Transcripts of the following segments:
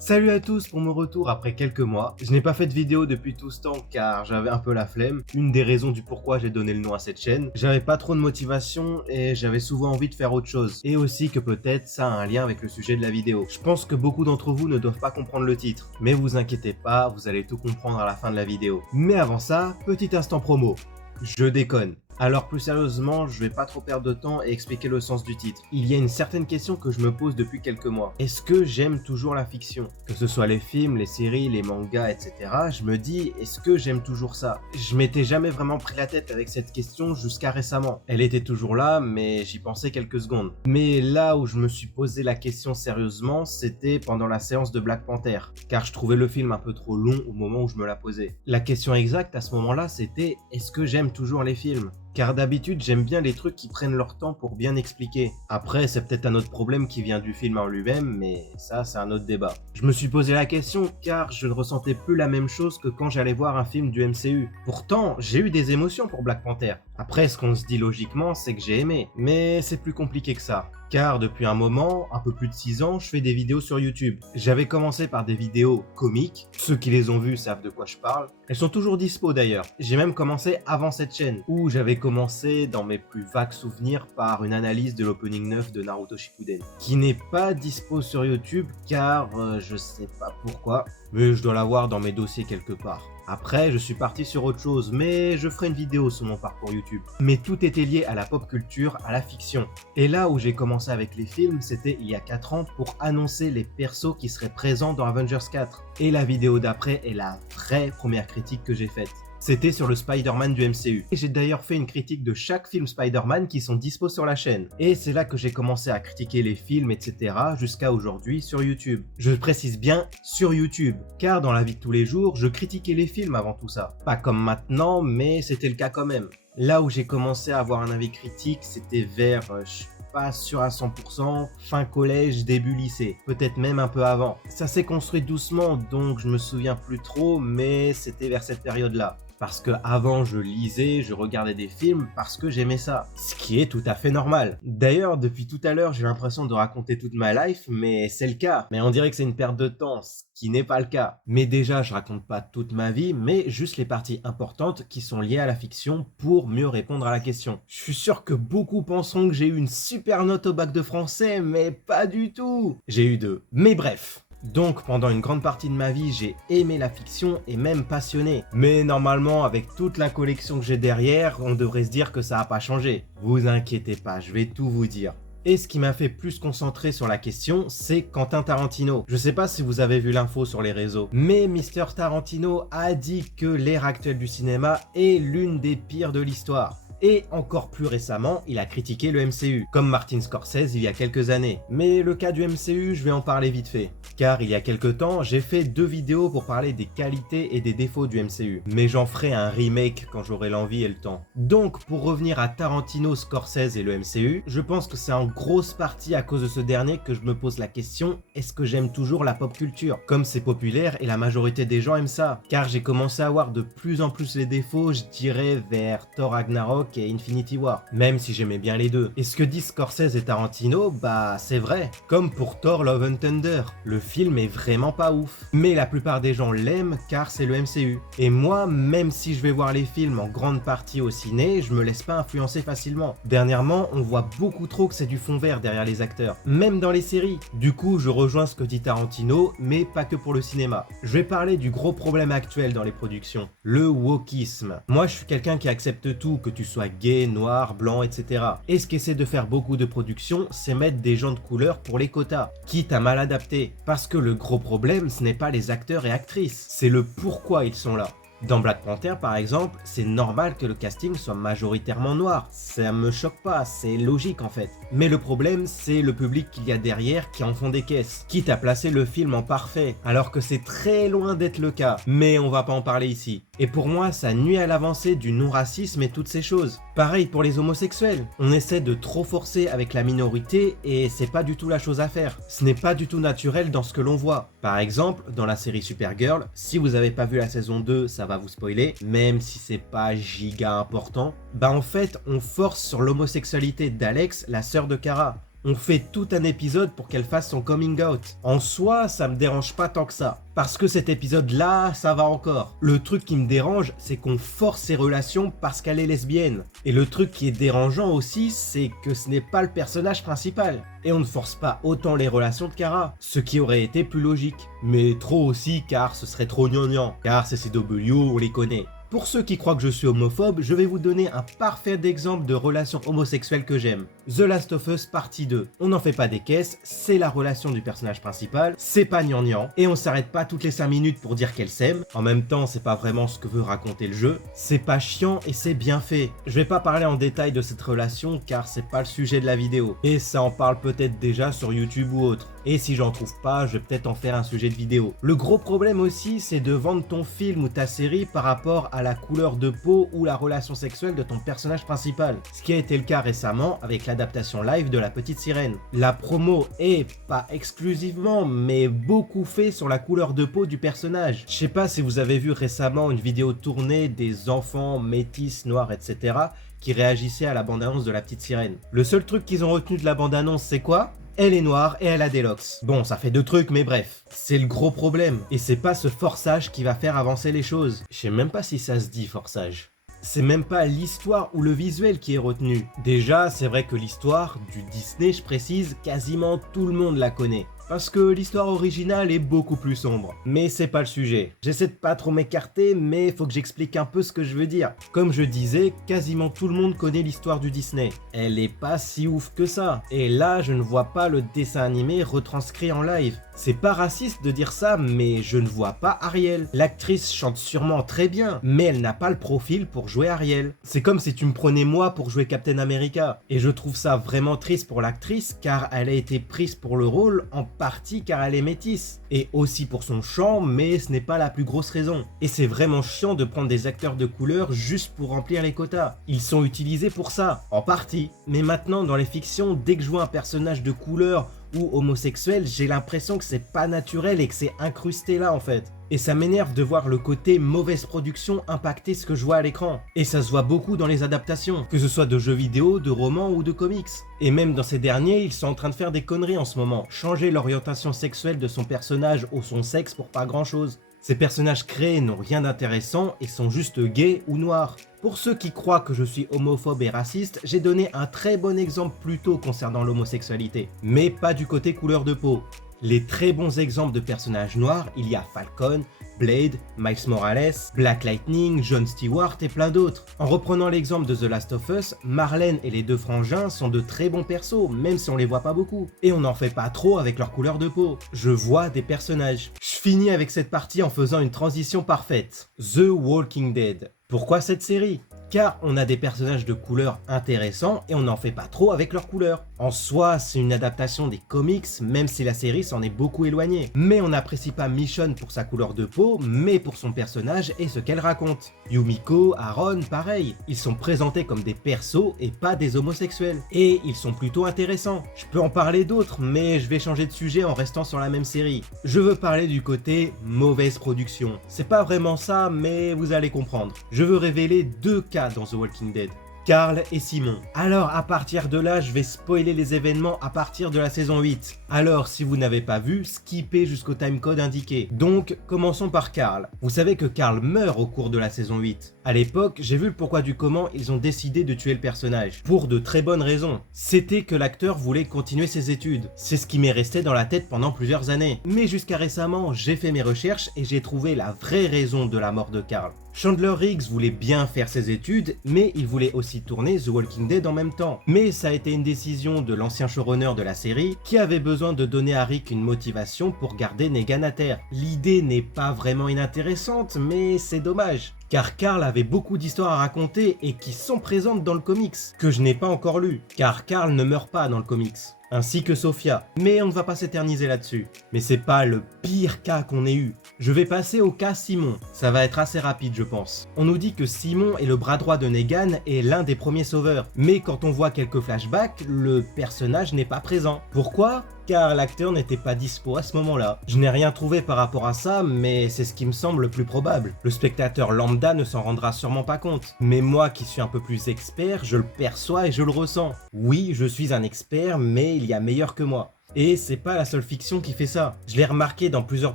Salut à tous pour mon retour après quelques mois. Je n'ai pas fait de vidéo depuis tout ce temps car j'avais un peu la flemme. Une des raisons du pourquoi j'ai donné le nom à cette chaîne. J'avais pas trop de motivation et j'avais souvent envie de faire autre chose. Et aussi que peut-être ça a un lien avec le sujet de la vidéo. Je pense que beaucoup d'entre vous ne doivent pas comprendre le titre. Mais vous inquiétez pas, vous allez tout comprendre à la fin de la vidéo. Mais avant ça, petit instant promo. Je déconne. Alors plus sérieusement, je vais pas trop perdre de temps et expliquer le sens du titre. Il y a une certaine question que je me pose depuis quelques mois. Est-ce que j'aime toujours la fiction? Que ce soit les films, les séries, les mangas, etc. Je me dis, est-ce que j'aime toujours ça? Je m'étais jamais vraiment pris la tête avec cette question jusqu'à récemment. Elle était toujours là, mais j'y pensais quelques secondes. Mais là où je me suis posé la question sérieusement, c'était pendant la séance de Black Panther. Car je trouvais le film un peu trop long au moment où je me la posais. La question exacte à ce moment-là, c'était, est-ce que j'aime toujours les films? Car d'habitude, j'aime bien les trucs qui prennent leur temps pour bien expliquer. Après, c'est peut-être un autre problème qui vient du film en lui-même, mais ça, c'est un autre débat. Je me suis posé la question car je ne ressentais plus la même chose que quand j'allais voir un film du MCU. Pourtant, j'ai eu des émotions pour Black Panther. Après, ce qu'on se dit logiquement, c'est que j'ai aimé. Mais c'est plus compliqué que ça. Car depuis un moment, un peu plus de 6 ans, je fais des vidéos sur YouTube. J'avais commencé par des vidéos comiques, ceux qui les ont vues savent de quoi je parle. Elles sont toujours dispo d'ailleurs. J'ai même commencé avant cette chaîne, où j'avais commencé dans mes plus vagues souvenirs par une analyse de l'opening 9 de Naruto Shippuden, qui n'est pas dispo sur YouTube car je sais pas pourquoi, mais je dois l'avoir dans mes dossiers quelque part. Après, je suis parti sur autre chose, mais je ferai une vidéo sur mon parcours YouTube. Mais tout était lié à la pop culture, à la fiction. Et là où j'ai commencé avec les films, c'était il y a 4 ans pour annoncer les persos qui seraient présents dans Avengers 4. Et la vidéo d'après est la vraie première critique que j'ai faite. C'était sur le Spider-Man du MCU. Et j'ai d'ailleurs fait une critique de chaque film Spider-Man qui sont dispo sur la chaîne. Et c'est là que j'ai commencé à critiquer les films, etc. jusqu'à aujourd'hui sur YouTube. Je précise bien sur YouTube, car dans la vie de tous les jours, je critiquais les films avant tout ça. Pas comme maintenant, mais c'était le cas quand même. Là où j'ai commencé à avoir un avis critique, c'était vers... je suis pas sûr à 100%, fin collège, début lycée, peut-être même un peu avant. Ça s'est construit doucement, donc je me souviens plus trop, mais c'était vers cette période-là. Parce que avant je lisais, je regardais des films parce que j'aimais ça. Ce qui est tout à fait normal. D'ailleurs, depuis tout à l'heure, j'ai l'impression de raconter toute ma life, mais c'est le cas. Mais on dirait que c'est une perte de temps, ce qui n'est pas le cas. Mais déjà, je raconte pas toute ma vie, mais juste les parties importantes qui sont liées à la fiction pour mieux répondre à la question. Je suis sûr que beaucoup penseront que j'ai eu une super note au bac de français, mais pas du tout. J'ai eu 2. Mais bref. Donc pendant une grande partie de ma vie, j'ai aimé la fiction et même passionné. Mais normalement, avec toute la collection que j'ai derrière, on devrait se dire que ça n'a pas changé. Vous inquiétez pas, je vais tout vous dire. Et ce qui m'a fait plus concentrer sur la question, c'est Quentin Tarantino. Je sais pas si vous avez vu l'info sur les réseaux, mais Mr Tarantino a dit que l'ère actuelle du cinéma est l'une des pires de l'histoire. Et encore plus récemment, il a critiqué le MCU, comme Martin Scorsese il y a quelques années. Mais le cas du MCU, je vais en parler vite fait. Car il y a quelques temps, j'ai fait 2 vidéos pour parler des qualités et des défauts du MCU. Mais j'en ferai un remake quand j'aurai l'envie et le temps. Donc, pour revenir à Tarantino, Scorsese et le MCU, je pense que c'est en grosse partie à cause de ce dernier que je me pose la question, est-ce que j'aime toujours la pop culture? Comme c'est populaire et la majorité des gens aiment ça. Car j'ai commencé à voir de plus en plus les défauts, je dirais vers Thor Ragnarok et Infinity War, même si j'aimais bien les deux. Et ce que disent Scorsese et Tarantino, bah c'est vrai. Comme pour Thor Love and Thunder, le film est vraiment pas ouf. Mais la plupart des gens l'aiment car c'est le MCU. Et moi, même si je vais voir les films en grande partie au ciné, je me laisse pas influencer facilement. Dernièrement, on voit beaucoup trop que c'est du fond vert derrière les acteurs, même dans les séries. Du coup, je rejoins ce que dit Tarantino, mais pas que pour le cinéma. Je vais parler du gros problème actuel dans les productions, le wokisme. Moi, je suis quelqu'un qui accepte tout, que tu sois gay, noir, blanc, etc. Et ce qu'essaie de faire beaucoup de productions, c'est mettre des gens de couleur pour les quotas, quitte à mal adapter. Parce que le gros problème, ce n'est pas les acteurs et actrices, c'est le pourquoi ils sont là. Dans Black Panther par exemple, c'est normal que le casting soit majoritairement noir. Ça me choque pas, c'est logique en fait. Mais le problème, c'est le public qu'il y a derrière qui en font des caisses, quitte à placer le film en parfait, alors que c'est très loin d'être le cas. Mais on va pas en parler ici. Et pour moi, ça nuit à l'avancée du non-racisme et toutes ces choses. Pareil pour les homosexuels. On essaie de trop forcer avec la minorité et c'est pas du tout la chose à faire. Ce n'est pas du tout naturel dans ce que l'on voit. Par exemple, dans la série Supergirl, si vous avez pas vu la saison 2, ça va vous spoiler, même si c'est pas giga important, bah en fait, on force sur l'homosexualité d'Alex, la sœur de Kara. On fait tout un épisode pour qu'elle fasse son coming out. En soi, ça me dérange pas tant que ça. Parce que cet épisode-là, ça va encore. Le truc qui me dérange, c'est qu'on force ses relations parce qu'elle est lesbienne. Et le truc qui est dérangeant aussi, c'est que ce n'est pas le personnage principal. Et on ne force pas autant les relations de Kara, ce qui aurait été plus logique. Mais trop aussi, car ce serait trop gnangnan. Car c'est CW, on les connaît. Pour ceux qui croient que je suis homophobe, je vais vous donner un parfait exemple de relation homosexuelle que j'aime. The Last of Us partie 2. On n'en fait pas des caisses, c'est la relation du personnage principal, c'est pas gnangnan, et on s'arrête pas toutes les 5 minutes pour dire qu'elle s'aime. En même temps, c'est pas vraiment ce que veut raconter le jeu. C'est pas chiant et c'est bien fait. Je vais pas parler en détail de cette relation car c'est pas le sujet de la vidéo. Et ça en parle peut-être déjà sur YouTube ou autre. Et si j'en trouve pas, je vais peut-être en faire un sujet de vidéo. Le gros problème aussi, c'est de vendre ton film ou ta série par rapport à la couleur de peau ou la relation sexuelle de ton personnage principal. Ce qui a été le cas récemment avec l'adaptation live de La Petite Sirène. La promo est, pas exclusivement, mais beaucoup fait sur la couleur de peau du personnage. Je sais pas si vous avez vu récemment une vidéo tournée des enfants métis, noirs, etc. qui réagissaient à la bande-annonce de La Petite Sirène. Le seul truc qu'ils ont retenu de la bande-annonce, c'est quoi ? Elle est noire et elle a des locks. Bon, ça fait 2 trucs, mais bref. C'est le gros problème. Et c'est pas ce forçage qui va faire avancer les choses. Je sais même pas si ça se dit forçage. C'est même pas l'histoire ou le visuel qui est retenu. Déjà, c'est vrai que l'histoire, du Disney je précise, quasiment tout le monde la connaît. Parce que l'histoire originale est beaucoup plus sombre. Mais c'est pas le sujet. J'essaie de pas trop m'écarter, mais faut que j'explique un peu ce que je veux dire. Comme je disais, quasiment tout le monde connaît l'histoire du Disney. Elle est pas si ouf que ça. Et là, je ne vois pas le dessin animé retranscrit en live. C'est pas raciste de dire ça, mais je ne vois pas Ariel. L'actrice chante sûrement très bien, mais elle n'a pas le profil pour jouer Ariel. C'est comme si tu me prenais moi pour jouer Captain America. Et je trouve ça vraiment triste pour l'actrice, car elle a été prise pour le rôle en partie car elle est métisse. Et aussi pour son chant, mais ce n'est pas la plus grosse raison. Et c'est vraiment chiant de prendre des acteurs de couleur juste pour remplir les quotas. Ils sont utilisés pour ça, en partie. Mais maintenant, dans les fictions, dès que je vois un personnage de couleur ou homosexuel, j'ai l'impression que c'est pas naturel et que c'est incrusté là en fait. Et ça m'énerve de voir le côté mauvaise production impacter ce que je vois à l'écran. Et ça se voit beaucoup dans les adaptations, que ce soit de jeux vidéo, de romans ou de comics. Et même dans ces derniers, ils sont en train de faire des conneries en ce moment. Changer l'orientation sexuelle de son personnage ou son sexe pour pas grand chose. Ces personnages créés n'ont rien d'intéressant et sont juste gays ou noirs. Pour ceux qui croient que je suis homophobe et raciste, j'ai donné un très bon exemple plus tôt concernant l'homosexualité. Mais pas du côté couleur de peau. Les très bons exemples de personnages noirs, il y a Falcon, Blade, Miles Morales, Black Lightning, Jon Stewart et plein d'autres. En reprenant l'exemple de The Last of Us, Marlène et les 2 frangins sont de très bons persos, même si on les voit pas beaucoup. Et on n'en fait pas trop avec leur couleur de peau. Je vois des personnages. Je finis avec cette partie en faisant une transition parfaite. The Walking Dead. Pourquoi cette série ? Car on a des personnages de couleur intéressants et on n'en fait pas trop avec leur couleur. En soi, c'est une adaptation des comics, même si la série s'en est beaucoup éloignée. Mais on n'apprécie pas Michonne pour sa couleur de peau, mais pour son personnage et ce qu'elle raconte. Yumiko, Aaron, pareil. Ils sont présentés comme des persos et pas des homosexuels. Et ils sont plutôt intéressants. Je peux en parler d'autres, mais je vais changer de sujet en restant sur la même série. Je veux parler du côté mauvaise production. C'est pas vraiment ça, mais vous allez comprendre. Je veux révéler 2 cas dans The Walking Dead. Carl et Simon. Alors à partir de là, je vais spoiler les événements à partir de la saison 8. Alors si vous n'avez pas vu, skippez jusqu'au timecode indiqué. Donc commençons par Carl. Vous savez que Carl meurt au cours de la saison 8. À l'époque, j'ai vu le pourquoi du comment ils ont décidé de tuer le personnage. Pour de très bonnes raisons. C'était que l'acteur voulait continuer ses études. C'est ce qui m'est resté dans la tête pendant plusieurs années. Mais jusqu'à récemment, j'ai fait mes recherches et j'ai trouvé la vraie raison de la mort de Carl. Chandler Riggs voulait bien faire ses études, mais il voulait aussi tourner The Walking Dead en même temps. Mais ça a été une décision de l'ancien showrunner de la série qui avait besoin de donner à Rick une motivation pour garder Negan à terre. L'idée n'est pas vraiment inintéressante, mais c'est dommage. Car Carl avait beaucoup d'histoires à raconter et qui sont présentes dans le comics, que je n'ai pas encore lu, car Carl ne meurt pas dans le comics. Ainsi que Sophia, mais on ne va pas s'éterniser là-dessus. Mais c'est pas le pire cas qu'on ait eu. Je vais passer au cas Simon, ça va être assez rapide je pense. On nous dit que Simon est le bras droit de Negan et l'un des premiers sauveurs, mais quand on voit quelques flashbacks, le personnage n'est pas présent. Pourquoi ? Car l'acteur n'était pas dispo à ce moment-là. Je n'ai rien trouvé par rapport à ça, mais c'est ce qui me semble le plus probable. Le spectateur lambda ne s'en rendra sûrement pas compte. Mais moi qui suis un peu plus expert, je le perçois et je le ressens. Oui, je suis un expert, mais il y a meilleur que moi. Et c'est pas la seule fiction qui fait ça. Je l'ai remarqué dans plusieurs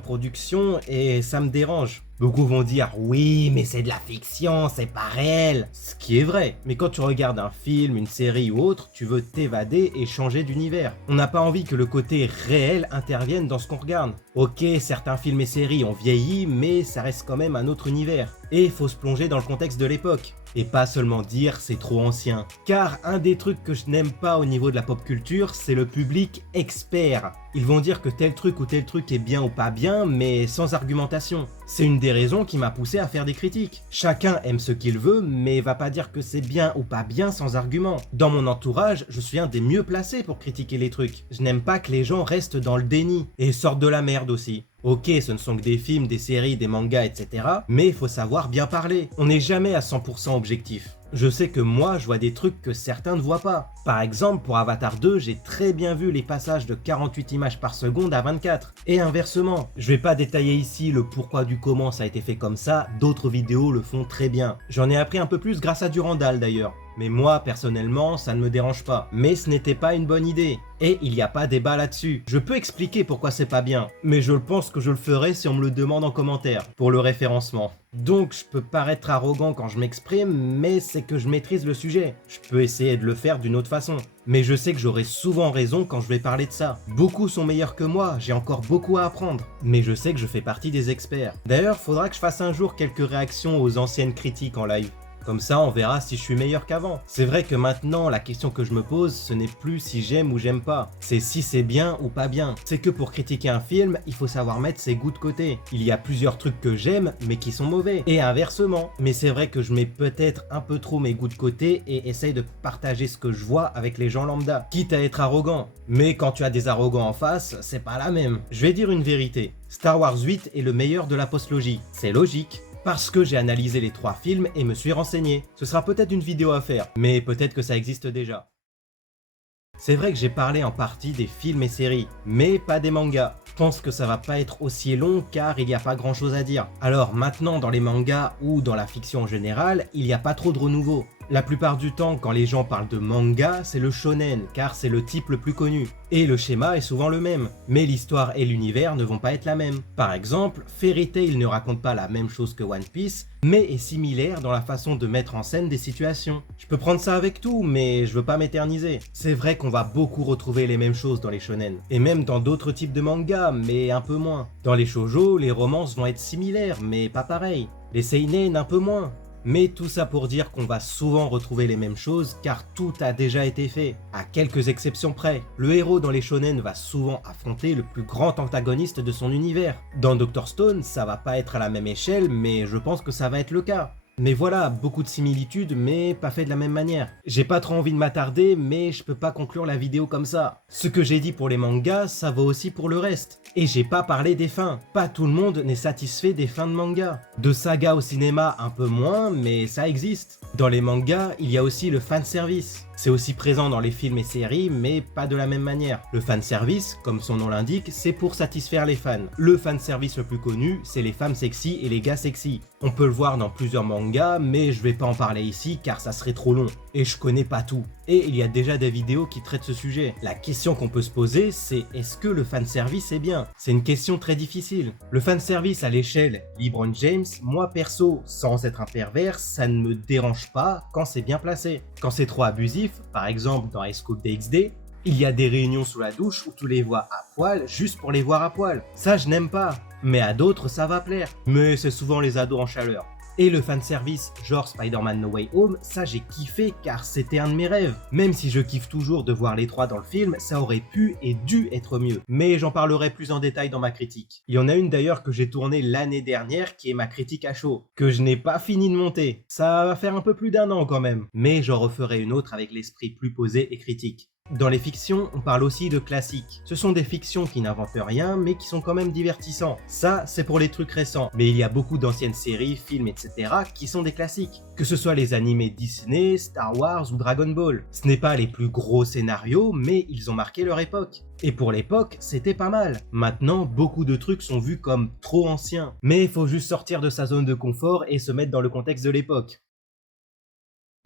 productions et ça me dérange. Beaucoup vont dire oui mais c'est de la fiction, c'est pas réel. Ce qui est vrai, mais quand tu regardes un film, une série ou autre, tu veux t'évader et changer d'univers. On n'a pas envie que le côté réel intervienne dans ce qu'on regarde. Ok, certains films et séries ont vieilli, mais ça reste quand même un autre univers. Et il faut se plonger dans le contexte de l'époque. Et pas seulement dire c'est trop ancien. Car un des trucs que je n'aime pas au niveau de la pop culture, c'est le public expert. Ils vont dire que tel truc ou tel truc est bien ou pas bien, mais sans argumentation. C'est une des raisons qui m'a poussé à faire des critiques. Chacun aime ce qu'il veut, mais va pas dire que c'est bien ou pas bien sans argument. Dans mon entourage, je suis un des mieux placés pour critiquer les trucs. Je n'aime pas que les gens restent dans le déni, et sortent de la merde aussi. Ok, ce ne sont que des films, des séries, des mangas, etc. Mais il faut savoir bien parler. On n'est jamais à 100% objectif. Je sais que moi, je vois des trucs que certains ne voient pas. Par exemple, pour Avatar 2, j'ai très bien vu les passages de 48 images par seconde à 24. Et inversement. Je vais pas détailler ici le pourquoi du comment ça a été fait comme ça, d'autres vidéos le font très bien. J'en ai appris un peu plus grâce à Durandal d'ailleurs. Mais moi, personnellement, ça ne me dérange pas. Mais ce n'était pas une bonne idée. Et il n'y a pas débat là-dessus. Je peux expliquer pourquoi c'est pas bien, mais je pense que je le ferai si on me le demande en commentaire, pour le référencement. Donc je peux paraître arrogant quand je m'exprime, mais c'est que je maîtrise le sujet. Je peux essayer de le faire d'une autre façon. Mais je sais que j'aurai souvent raison quand je vais parler de ça. Beaucoup sont meilleurs que moi, j'ai encore beaucoup à apprendre. Mais je sais que je fais partie des experts. D'ailleurs, faudra que je fasse un jour quelques réactions aux anciennes critiques en live. Comme ça, on verra si je suis meilleur qu'avant. C'est vrai que maintenant, la question que je me pose, ce n'est plus si j'aime ou j'aime pas. C'est si c'est bien ou pas bien. C'est que pour critiquer un film, il faut savoir mettre ses goûts de côté. Il y a plusieurs trucs que j'aime, mais qui sont mauvais. Et inversement. Mais c'est vrai que je mets peut-être un peu trop mes goûts de côté et essaye de partager ce que je vois avec les gens lambda. Quitte à être arrogant. Mais quand tu as des arrogants en face, c'est pas la même. Je vais dire une vérité. Star Wars 8 est le meilleur de la postlogie. C'est logique. Parce que j'ai analysé les 3 films et me suis renseigné. Ce sera peut-être une vidéo à faire, mais peut-être que ça existe déjà. C'est vrai que j'ai parlé en partie des films et séries, mais pas des mangas. Je pense que ça va pas être aussi long car il n'y a pas grand chose à dire. Alors maintenant dans les mangas ou dans la fiction en général, il n'y a pas trop de renouveau. La plupart du temps, quand les gens parlent de manga, c'est le shonen, car c'est le type le plus connu. Et le schéma est souvent le même, mais l'histoire et l'univers ne vont pas être la même. Par exemple, Fairy Tail ne raconte pas la même chose que One Piece, mais est similaire dans la façon de mettre en scène des situations. Je peux prendre ça avec tout, mais je veux pas m'éterniser. C'est vrai qu'on va beaucoup retrouver les mêmes choses dans les shonen, et même dans d'autres types de mangas, mais un peu moins. Dans les shoujo, les romances vont être similaires, mais pas pareilles. Les seinen un peu moins. Mais tout ça pour dire qu'on va souvent retrouver les mêmes choses car tout a déjà été fait, à quelques exceptions près. Le héros dans les shonen va souvent affronter le plus grand antagoniste de son univers. Dans Dr. Stone, ça va pas être à la même échelle, mais je pense que ça va être le cas. Mais voilà, beaucoup de similitudes, mais pas fait de la même manière. J'ai pas trop envie de m'attarder, mais je peux pas conclure la vidéo comme ça. Ce que j'ai dit pour les mangas, ça vaut aussi pour le reste. Et j'ai pas parlé des fins. Pas tout le monde n'est satisfait des fins de manga. De saga au cinéma, un peu moins, mais ça existe. Dans les mangas, il y a aussi le fanservice. C'est aussi présent dans les films et séries, mais pas de la même manière. Le fanservice, comme son nom l'indique, c'est pour satisfaire les fans. Le fanservice le plus connu, c'est les femmes sexy et les gars sexy. On peut le voir dans plusieurs mangas, mais je vais pas en parler ici car ça serait trop long. Et je connais pas tout. Et il y a déjà des vidéos qui traitent ce sujet. La question qu'on peut se poser, c'est est-ce que le fanservice est bien? C'est une question très difficile. Le fanservice à l'échelle LeBron James, moi perso, sans être un pervers, ça ne me dérange pas quand c'est bien placé. Quand c'est trop abusif, par exemple dans High School DxD, il y a des réunions sous la douche où tu les vois à poil juste pour les voir à poil. Ça je n'aime pas, mais à d'autres ça va plaire. Mais c'est souvent les ados en chaleur. Et le fanservice, genre Spider-Man No Way Home, ça j'ai kiffé car c'était un de mes rêves. Même si je kiffe toujours de voir les 3 dans le film, ça aurait pu et dû être mieux. Mais j'en parlerai plus en détail dans ma critique. Il y en a une d'ailleurs que j'ai tournée l'année dernière qui est ma critique à chaud, que je n'ai pas fini de monter. Ça va faire un peu plus d'1 an quand même. Mais j'en referai une autre avec l'esprit plus posé et critique. Dans les fictions, on parle aussi de classiques. Ce sont des fictions qui n'inventent rien, mais qui sont quand même divertissants. Ça, c'est pour les trucs récents. Mais il y a beaucoup d'anciennes séries, films, etc. qui sont des classiques. Que ce soit les animés Disney, Star Wars ou Dragon Ball. Ce n'est pas les plus gros scénarios, mais ils ont marqué leur époque. Et pour l'époque, c'était pas mal. Maintenant, beaucoup de trucs sont vus comme trop anciens. Mais il faut juste sortir de sa zone de confort et se mettre dans le contexte de l'époque.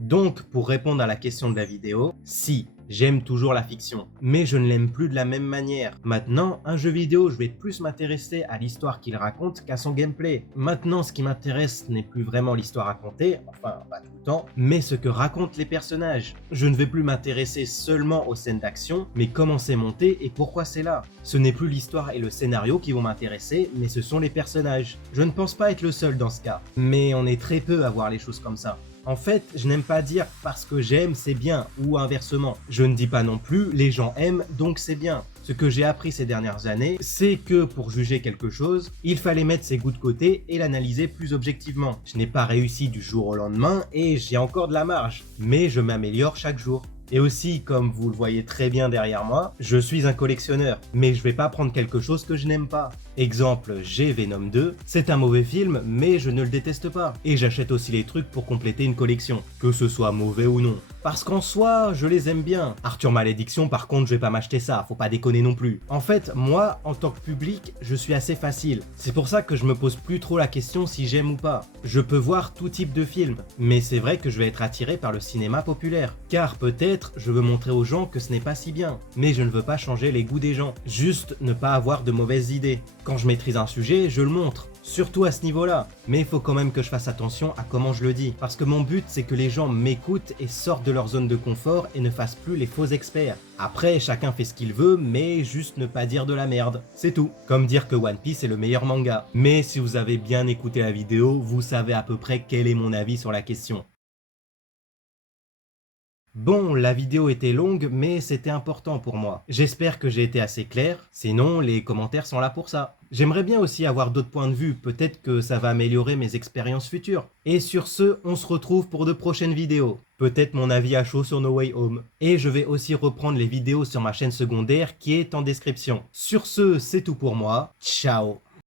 Donc, pour répondre à la question de la vidéo, si, j'aime toujours la fiction, mais je ne l'aime plus de la même manière. Maintenant, un jeu vidéo, je vais plus m'intéresser à l'histoire qu'il raconte qu'à son gameplay. Maintenant, ce qui m'intéresse n'est plus vraiment l'histoire racontée, enfin pas tout le temps, mais ce que racontent les personnages. Je ne vais plus m'intéresser seulement aux scènes d'action, mais comment c'est monté et pourquoi c'est là. Ce n'est plus l'histoire et le scénario qui vont m'intéresser, mais ce sont les personnages. Je ne pense pas être le seul dans ce cas, mais on est très peu à voir les choses comme ça. En fait, je n'aime pas dire parce que j'aime c'est bien ou inversement. Je ne dis pas non plus les gens aiment donc c'est bien. Ce que j'ai appris ces dernières années, c'est que pour juger quelque chose, il fallait mettre ses goûts de côté et l'analyser plus objectivement. Je n'ai pas réussi du jour au lendemain et j'ai encore de la marge, mais je m'améliore chaque jour. Et aussi, comme vous le voyez très bien derrière moi, je suis un collectionneur, mais je vais pas prendre quelque chose que je n'aime pas. Exemple, j'ai Venom 2, c'est un mauvais film, mais je ne le déteste pas. Et j'achète aussi les trucs pour compléter une collection, que ce soit mauvais ou non. Parce qu'en soi, je les aime bien. Arthur Malédiction, par contre, je vais pas m'acheter ça, faut pas déconner non plus. En fait, moi, en tant que public, je suis assez facile. C'est pour ça que je me pose plus trop la question si j'aime ou pas. Je peux voir tout type de film, mais c'est vrai que je vais être attiré par le cinéma populaire. Car peut-être, je veux montrer aux gens que ce n'est pas si bien. Mais je ne veux pas changer les goûts des gens. Juste ne pas avoir de mauvaises idées. Quand je maîtrise un sujet, je le montre. Surtout à ce niveau-là. Mais il faut quand même que je fasse attention à comment je le dis. Parce que mon but, c'est que les gens m'écoutent et sortent de leur zone de confort et ne fassent plus les faux experts. Après, chacun fait ce qu'il veut, mais juste ne pas dire de la merde. C'est tout. Comme dire que One Piece est le meilleur manga. Mais si vous avez bien écouté la vidéo, vous savez à peu près quel est mon avis sur la question. Bon, la vidéo était longue, mais c'était important pour moi. J'espère que j'ai été assez clair, sinon les commentaires sont là pour ça. J'aimerais bien aussi avoir d'autres points de vue, peut-être que ça va améliorer mes expériences futures. Et sur ce, on se retrouve pour de prochaines vidéos. Peut-être mon avis à chaud sur No Way Home. Et je vais aussi reprendre les vidéos sur ma chaîne secondaire qui est en description. Sur ce, c'est tout pour moi. Ciao.